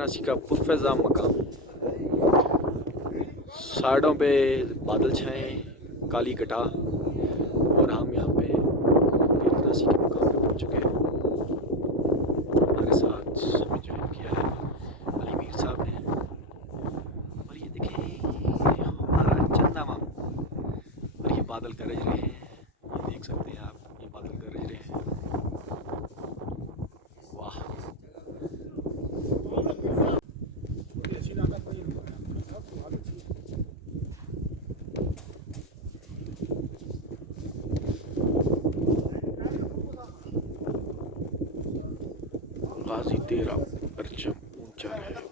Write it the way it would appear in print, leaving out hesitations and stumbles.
पीरचनासी का पुरफैज़ा मकाम। साइडों पे बादल छाए, काली घटा, और हम यहाँ पे पीरचनासी के मकाम पे पहुँच चुके हैं। हमारे साथ हमें ज्वाइन किया है अली मीर साहब ने। और ये देखें हमारा चंदा मामा, और ये बादल गरज रहे हैं, ये देख सकते हैं आप, ये बादल गरज रहे हैं। वाह, गाजी तेरा परचम ऊंचा है।